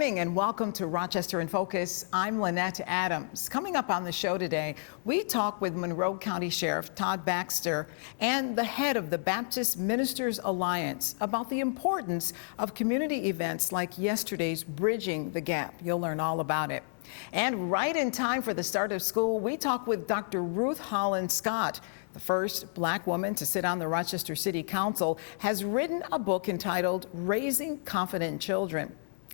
morning and welcome to Rochester in Focus. I'm Lynette Adams. Coming up on the show today, we talk with Monroe County Sheriff Todd Baxter and the head of the Baptist Ministers Alliance about the importance of community events like yesterday's Bridging the Gap. You'll learn all about it. And right in time for the start of school, we talk with Dr. Ruth Holland Scott. The first Black woman to sit on the Rochester City Council has written a book entitled Raising Confident Children.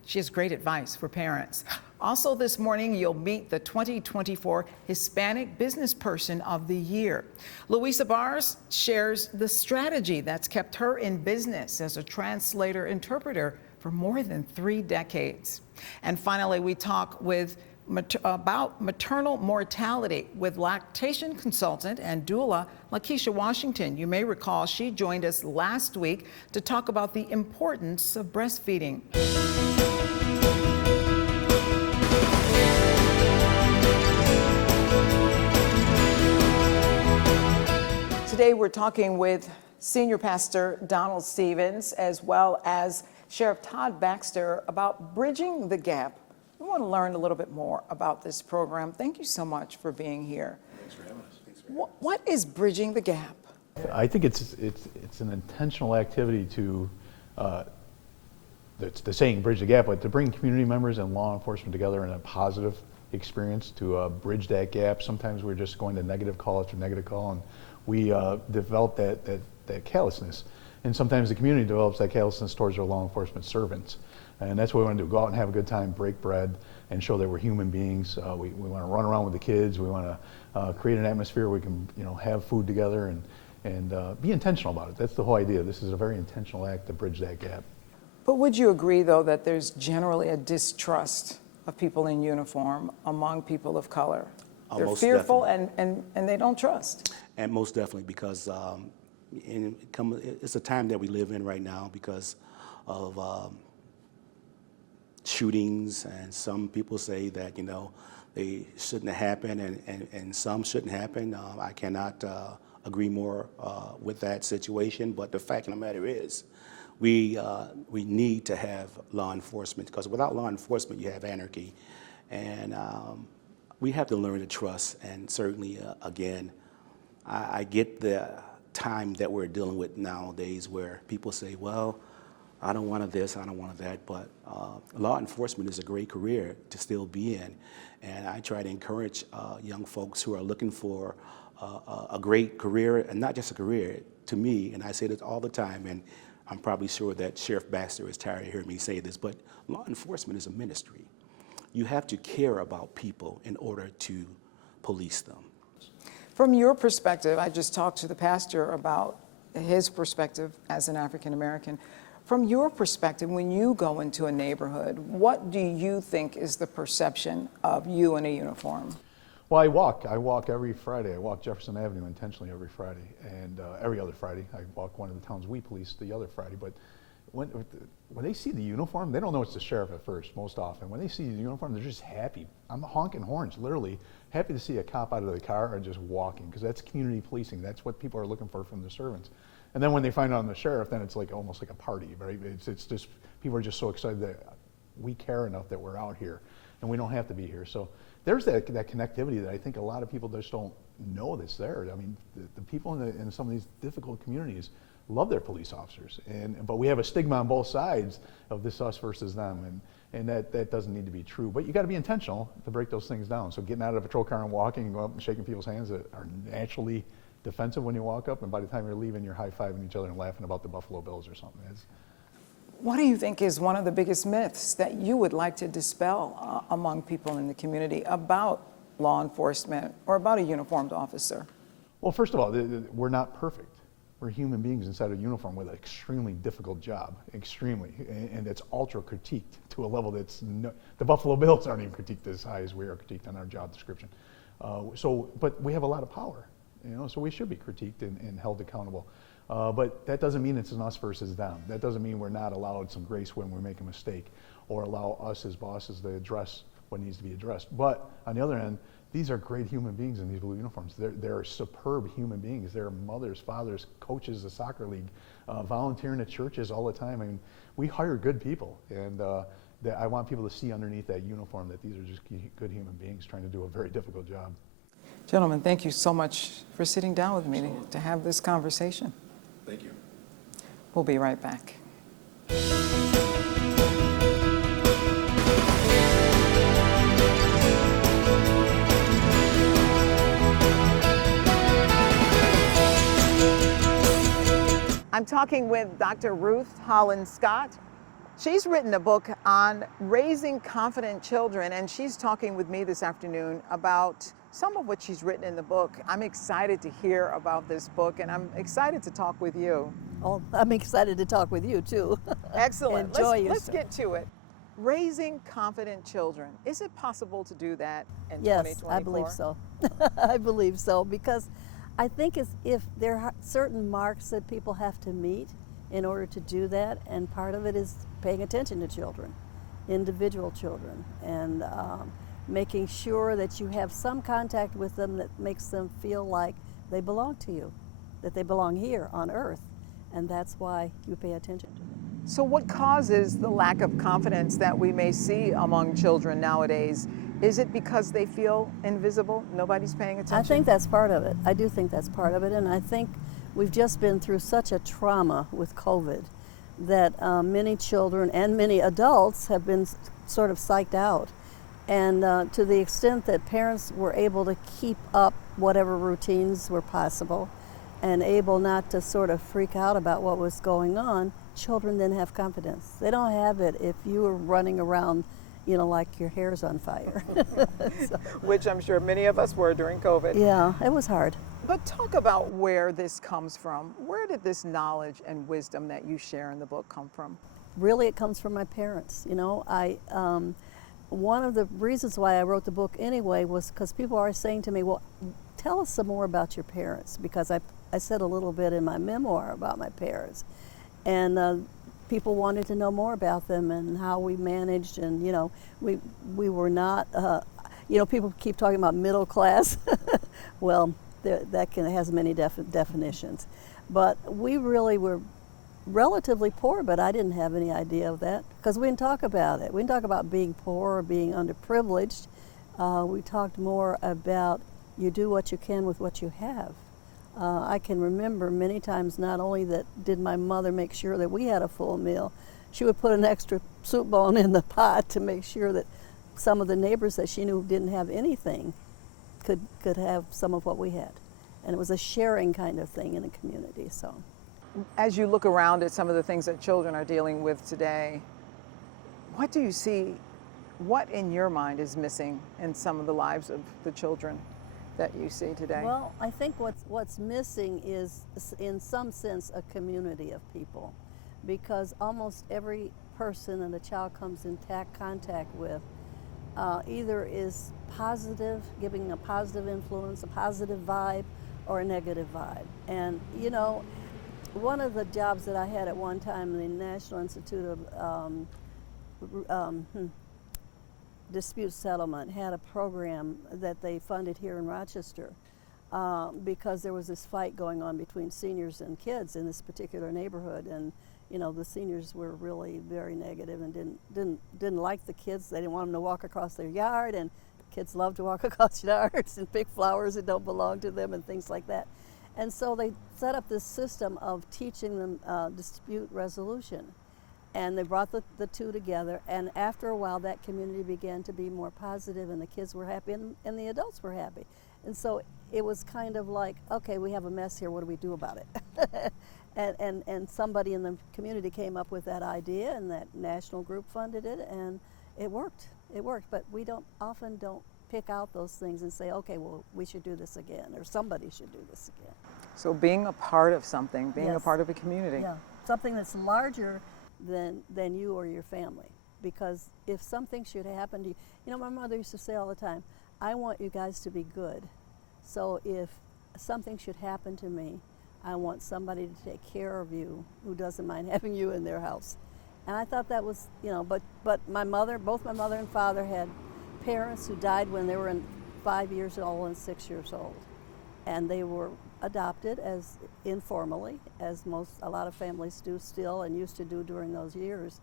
She has great advice for parents. Also this morning, you'll meet the 2024 Hispanic Business Person of the Year. Louisa Bars shares the strategy that's kept her in business as a translator-interpreter for more than 3 decades. And finally, we talk about maternal mortality with lactation consultant and doula Lakeisha Washington. You may recall she joined us last week to talk about the importance of breastfeeding. Today we're talking with Senior Pastor Donald Stevens as well as Sheriff Todd Baxter about Bridging the Gap. We want to learn a little bit more about this program. Thank you so much for being here. Thanks for having us. What is Bridging the Gap? I think it's an intentional activity to, the saying bridge the gap, but to bring community members and law enforcement together in a positive experience to bridge that gap. Sometimes we're just going to negative call after negative call, and we develop that callousness. And sometimes the community develops that callousness towards our law enforcement servants. And that's what we want to do, go out and have a good time, break bread, and show that we're human beings. We want to run around with the kids. We want to create an atmosphere where we can have food together and be intentional about it. That's the whole idea. This is a very intentional act to bridge that gap. But would you agree, though, that there's generally a distrust of people in uniform among people of color? They're fearful and they don't trust. And most definitely, because it's a time that we live in right now because of shootings, and some people say that they shouldn't have happened, and some shouldn't happen. I cannot agree more with that situation. But the fact of the matter is, we need to have law enforcement, because without law enforcement, you have anarchy, and we have to learn to trust. And certainly, again, I get the time that we're dealing with nowadays, where people say, "Well, I don't want this, I don't want that," but law enforcement is a great career to still be in, and I try to encourage young folks who are looking for a great career, and not just a career, to me, and I say this all the time, and I'm probably sure that Sheriff Baxter is tired of hearing me say this, but law enforcement is a ministry. You have to care about people in order to police them. From your perspective, I just talked to the pastor about his perspective as an African American. From your perspective, when you go into a neighborhood, what do you think is the perception of you in a uniform? Well, I walk every Friday. I walk Jefferson Avenue intentionally every Friday, and every other Friday. I walk one of the towns we police the other Friday. But when they see the uniform, they don't know it's the sheriff at first, most often. When they see the uniform, they're just happy. I'm honking horns, literally, happy to see a cop out of the car and just walking, because that's community policing. That's what people are looking for from the servants. And then when they find out I'm the sheriff, then it's like almost like a party, right? It's just, people are just so excited that we care enough that we're out here, and we don't have to be here. So there's that connectivity that I think a lot of people just don't know that's there. I mean, the people in some of these difficult communities love their police officers, but we have a stigma on both sides of this us versus them, and that doesn't need to be true. But you got to be intentional to break those things down. So getting out of a patrol car and walking and going up and shaking people's hands that are naturally defensive when you walk up, and by the time you're leaving, you're high-fiving each other and laughing about the Buffalo Bills or something. What do you think is one of the biggest myths that you would like to dispel among people in the community about law enforcement or about a uniformed officer? Well, first of all, we're not perfect. We're human beings inside a uniform with an extremely difficult job, extremely, and it's ultra critiqued to a level that's the Buffalo Bills aren't even critiqued as high as we are critiqued on our job description. But we have a lot of power, so we should be critiqued and held accountable. But that doesn't mean it's an us versus them. That doesn't mean we're not allowed some grace when we make a mistake, or allow us as bosses to address what needs to be addressed. But on the other end, these are great human beings in these blue uniforms. They're superb human beings. They're mothers, fathers, coaches, the soccer league, volunteering at churches all the time. I mean, we hire good people, and that I want people to see underneath that uniform that these are just good human beings trying to do a very difficult job. Gentlemen, thank you so much for sitting down with me to have this conversation. Thank you. We'll be right back. I'm talking with Dr. Ruth Holland Scott. She's written a book on raising confident children, and she's talking with me this afternoon about some of what she's written in the book. I'm excited to hear about this book, and I'm excited to talk with you. Oh, I'm excited to talk with you too. Excellent. Enjoy Let's yourself. get to it. Raising confident children. Is it possible to do that in Yes, 2024? I believe so. I believe so, because I think if there are certain marks that people have to meet in order to do that, and part of it is paying attention to children, individual children, and making sure that you have some contact with them that makes them feel like they belong to you, that they belong here on earth, and that's why you pay attention to them. So what causes the lack of confidence that we may see among children nowadays? Is it because they feel invisible? Nobody's paying attention? I think that's part of it. I do think that's part of it, and I think we've just been through such a trauma with COVID that many children and many adults have been sort of psyched out. And to the extent that parents were able to keep up whatever routines were possible and able not to sort of freak out about what was going on, children then have confidence. They don't have it if you are running around, you know, like your hair's on fire. So, Which I'm sure many of us were during COVID. yeah, it was hard. But talk about where this comes from. Where did this knowledge and wisdom that you share in the book come from? Really, it comes from my parents. You know, one of the reasons why I wrote the book anyway was because people are saying to me, well, tell us some more about your parents, because I said a little bit in my memoir about my parents. And people wanted to know more about them and how we managed, and, you know, we were not, you know, people keep talking about middle class. Well, that has many definitions. But we really were relatively poor, but I didn't have any idea of that because we didn't talk about it. We didn't talk about being poor or being underprivileged. We talked more about you do what you can with what you have. I can remember many times not only that did my mother make sure that we had a full meal, she would put an extra soup bone in the pot to make sure that some of the neighbors that she knew didn't have anything could have some of what we had. And it was a sharing kind of thing in a community. So, As you look around at some of the things that children are dealing with today, what do you see, what in your mind is missing in some of the lives of the children that you see today? well, I think what's missing is, in some sense, a community of people, because almost every person that a child comes in contact with either is positive, giving a positive influence, a positive vibe, or a negative vibe. And, you know, one of the jobs that I had at one time in the National Institute of Dispute Settlement had a program that they funded here in Rochester because there was this fight going on between seniors and kids in this particular neighborhood, and you know the seniors were really very negative and didn't like the kids. They didn't want them to walk across their yard, and kids love to walk across yards and pick flowers that don't belong to them and things like that. And so they set up this system of teaching them dispute resolution. And they brought the two together, and after a while that community began to be more positive, and the kids were happy and the adults were happy. And so it was kind of like, okay, we have a mess here, what do we do about it? and somebody in the community came up with that idea, and that national group funded it, and it worked. It worked, but we often don't pick out those things and say, okay, well, we should do this again, or somebody should do this again. So being a part of something, being a Yes. part of a community. Yeah, something that's larger than you or your family. Because if something should happen to you, you know, my mother used to say all the time, I want you guys to be good. So if something should happen to me, I want somebody to take care of you who doesn't mind having you in their house. And I thought that was, you know, but both my mother and father had parents who died when they were 5 years old and 6 years old. And they were adopted as informally, as a lot of families do still and used to do during those years.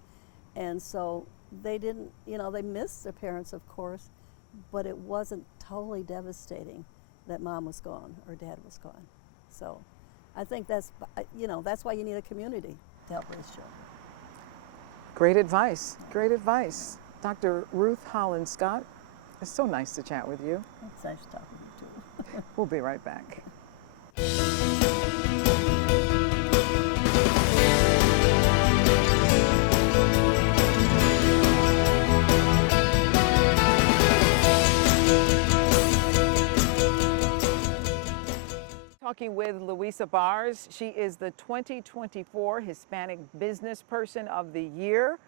And so they didn't, you know, they missed their parents, of course, but it wasn't totally devastating that mom was gone or dad was gone. So I think that's, you know, that's why you need a community to help raise children. Great advice. Great advice. Dr. Ruth Holland Scott, it's so nice to chat with you. It's nice talking to you too. We'll be right back. Talking with Louisa Bars. She is the 2024 Hispanic Business Person of the Year,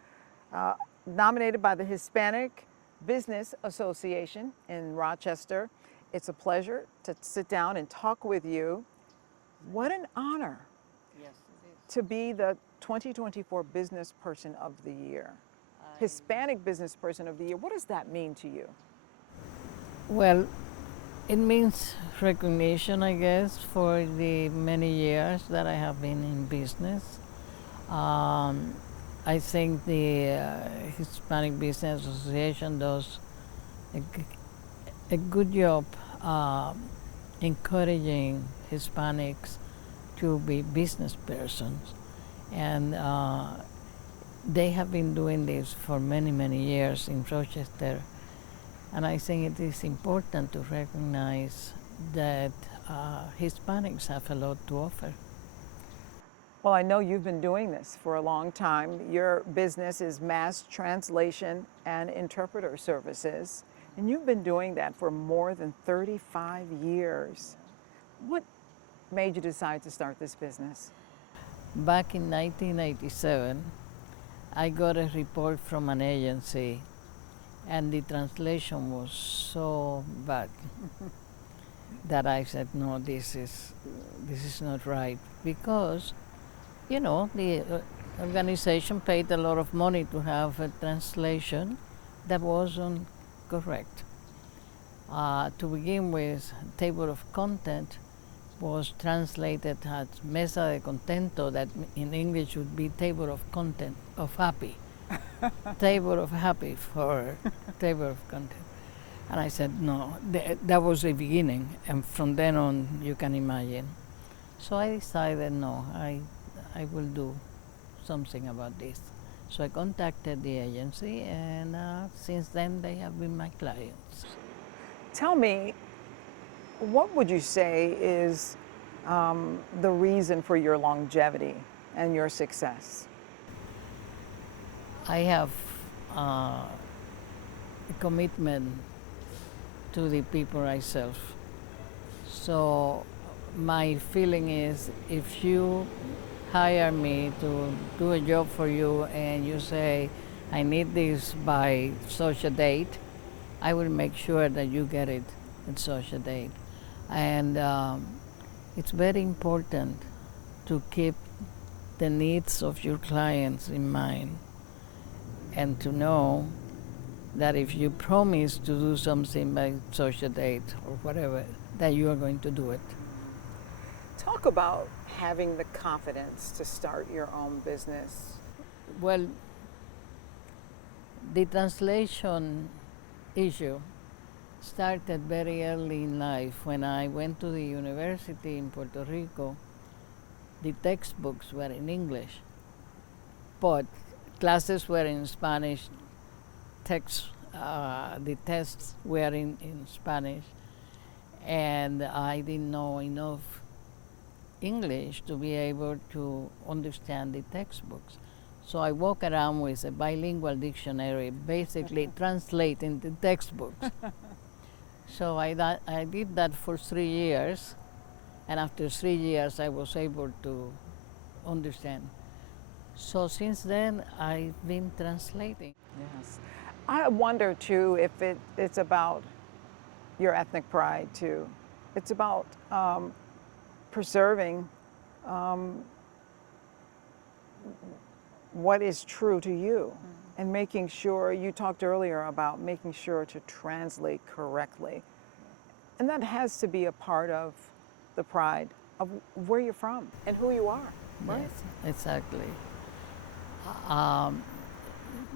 nominated by the Hispanic Business Association in Rochester. It's a pleasure to sit down and talk with you. What an honor to be the 2024 Business Person of the Year. Hispanic Business Person of the Year. What does that mean to you? Well, it means recognition, I guess, for the many years that I have been in business. I think the Hispanic Business Association does a good job encouraging Hispanics to be business persons. And they have been doing this for many, many years in Rochester. And I think it is important to recognize that Hispanics have a lot to offer. Well, I know you've been doing this for a long time. Your business is mass translation and interpreter services, and you've been doing that for more than 35 years. What made you decide to start this business? Back in 1987, I got a report from an agency, and the translation was so bad that I said, no, this is not right, because, you know, the organization paid a lot of money to have a translation that wasn't correct. To begin with, table of content was translated as mesa de contento, that in English would be table of content, of happy. Table of happy for table of content. And I said, no, that was the beginning. And from then on, you can imagine. So I decided, no, I will do something about this. So I contacted the agency, and since then they have been my clients. Tell me, what would you say is the reason for your longevity and your success? I have a commitment to the people I serve. So my feeling is, if you hire me to do a job for you and you say, I need this by such a date, I will make sure that you get it at such a date. And it's very important to keep the needs of your clients in mind, and to know that if you promise to do something by such a date or whatever, that you are going to do it. Talk about having the confidence to start your own business. Well, the translation issue started very early in life. When I went to the university in Puerto Rico, the textbooks were in English, but classes were in Spanish, the tests were in Spanish, and I didn't know enough English to be able to understand the textbooks. So I walk around with a bilingual dictionary, basically translating the textbooks. So I did that for 3 years, and after 3 years I was able to understand. So since then I've been translating. Yes. I wonder too if it's about your ethnic pride too. It's about preserving what is true to you, and making sure, you talked earlier about making sure to translate correctly. And that has to be a part of the pride of where you're from and who you are, right? Yes, exactly.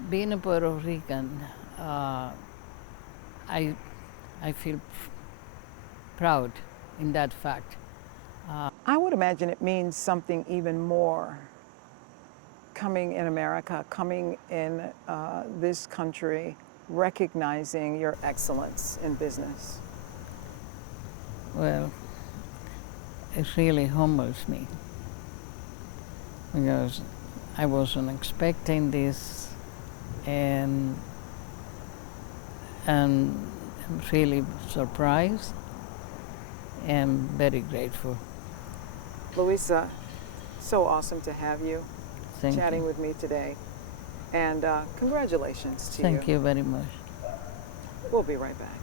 being a Puerto Rican, I feel proud in that fact. I would imagine it means something even more coming in America, coming in this country, recognizing your excellence in business. Well, it really humbles me because I wasn't expecting this, and I'm really surprised and very grateful. Louisa, so awesome to have you Thank chatting you. with me today. And congratulations to you. Thank you very much. We'll be right back.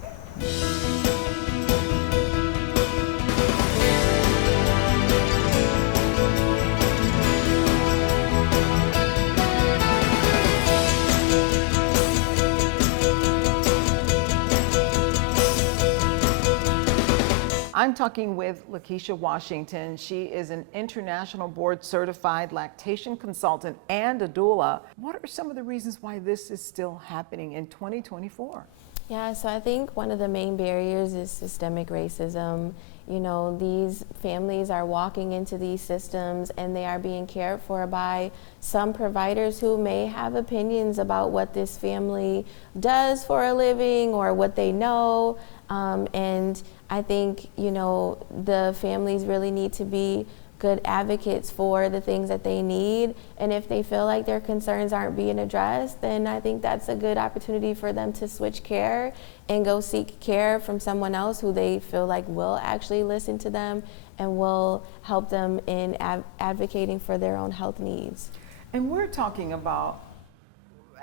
I'm talking with Lakeisha Washington. She is an international board certified lactation consultant and a doula. What are some of the reasons why this is still happening in 2024? Yeah, so I think one of the main barriers is systemic racism. You know, these families are walking into these systems and they are being cared for by some providers who may have opinions about what this family does for a living or what they know. And I think, you know, the families really need to be good advocates for the things that they need. And if they feel like their concerns aren't being addressed, then I think that's a good opportunity for them to switch care and go seek care from someone else who they feel like will actually listen to them and will help them in advocating for their own health needs. And we're talking about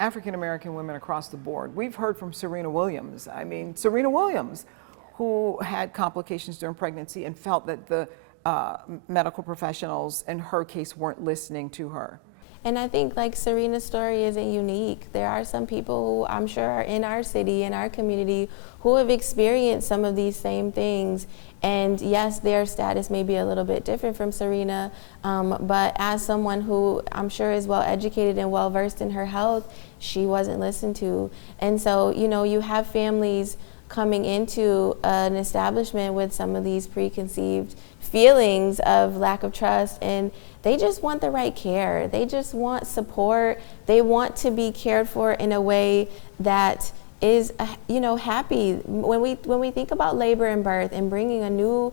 African American women across the board. We've heard from Serena Williams. Serena Williams, who had complications during pregnancy and felt that the medical professionals in her case weren't listening to her. And I think like Serena's story isn't unique. There are some people who I'm sure are in our city, in our community, who have experienced some of these same things. And yes, their status may be a little bit different from Serena, but as someone who I'm sure is well educated and well versed in her health, she wasn't listened to. And so, you know, you have families coming into an establishment with some of these preconceived feelings of lack of trust, and they just want the right care. They just want support. They want to be cared for in a way that is, you know, happy. When we think about labor and birth and bringing a new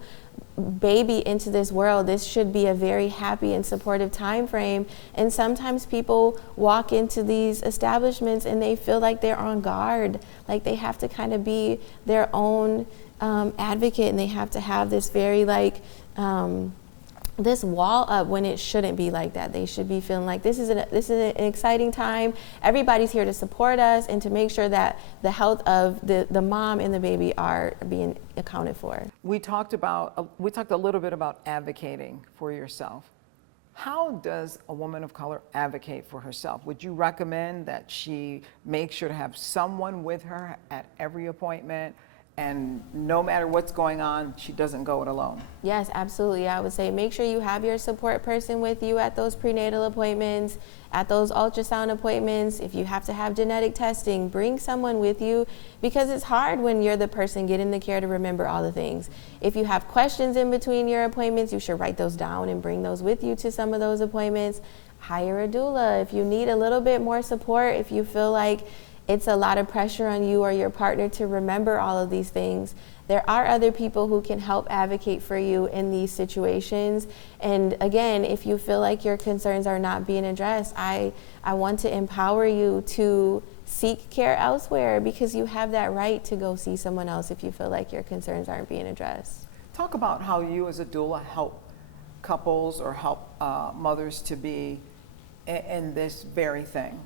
baby into this world, this should be a very happy and supportive time frame. And sometimes people walk into these establishments and they feel like they're on guard, like they have to kind of be their own advocate, and they have to have this very this wall up when it shouldn't be like that. They should be feeling like this is an exciting time. Everybody's here to support us and to make sure that the health of the mom and the baby are being accounted for. We talked a little bit about advocating for yourself. How does a woman of color advocate for herself? Would you recommend that she make sure to have someone with her at every appointment, and no matter what's going on, she doesn't go it alone? Yes, absolutely. I would say make sure you have your support person with you at those prenatal appointments, at those ultrasound appointments. If you have to have genetic testing, bring someone with you, because it's hard when you're the person getting the care to remember all the things. If you have questions in between your appointments, you should write those down and bring those with you to some of those appointments. Hire a doula if you need a little bit more support, if you feel like it's a lot of pressure on you or your partner to remember all of these things. There are other people who can help advocate for you in these situations. And again, if you feel like your concerns are not being addressed, I want to empower you to seek care elsewhere, because you have that right to go see someone else if you feel like your concerns aren't being addressed. Talk about how you as a doula help couples or help mothers to be in this very thing.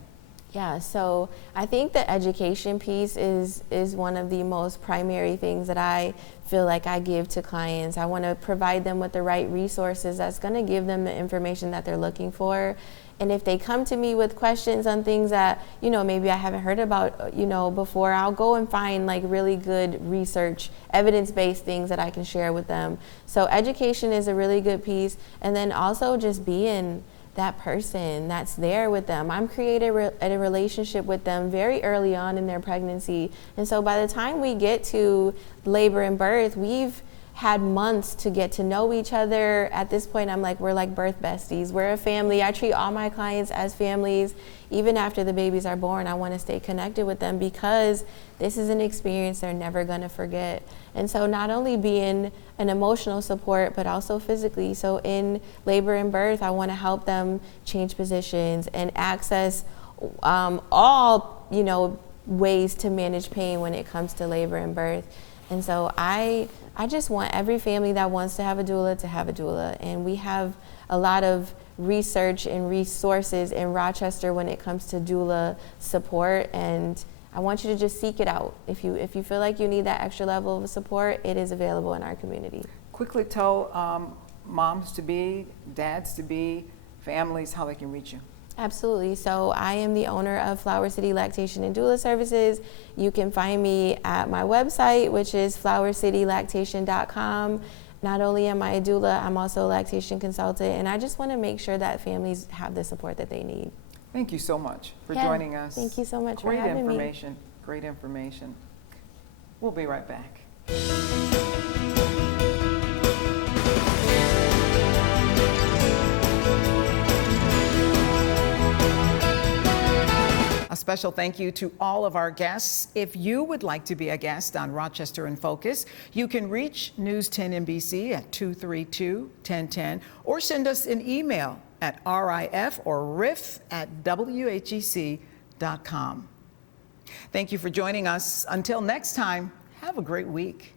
Yeah, so I think the education piece is one of the most primary things that I feel like I give to clients. I want to provide them with the right resources that's going to give them the information that they're looking for. And if they come to me with questions on things that, you know, maybe I haven't heard about, you know, before, I'll go and find like really good research, evidence-based things that I can share with them. So education is a really good piece. And then also just being that person that's there with them. I'm creating a relationship with them very early on in their pregnancy. And so by the time we get to labor and birth, we've had months to get to know each other. At this point, I'm like, we're like birth besties. We're a family. I treat all my clients as families. Even after the babies are born, I want to stay connected with them because this is an experience they're never going to forget. And so not only being an emotional support, but also physically. So in labor and birth, I want to help them change positions and access all, ways to manage pain when it comes to labor and birth. And so I just want every family that wants to have a doula to have a doula. And we have a lot of research and resources in Rochester when it comes to doula support. And I want you to just seek it out. If you feel like you need that extra level of support, it is available in our community. Quickly tell moms-to-be, dads-to-be, families how they can reach you. Absolutely. So I am the owner of Flower City Lactation and Doula Services. You can find me at my website, which is flowercitylactation.com. Not only am I a doula, I'm also a lactation consultant, and I just want to make sure that families have the support that they need. Thank you so much for joining us. Thank you so much for having me. Great information. We'll be right back. A special thank you to all of our guests. If you would like to be a guest on Rochester in Focus, you can reach News 10 NBC at 232-1010 or send us an email at RIF or RIF@WHEC.com. Thank you for joining us. Until next time, have a great week.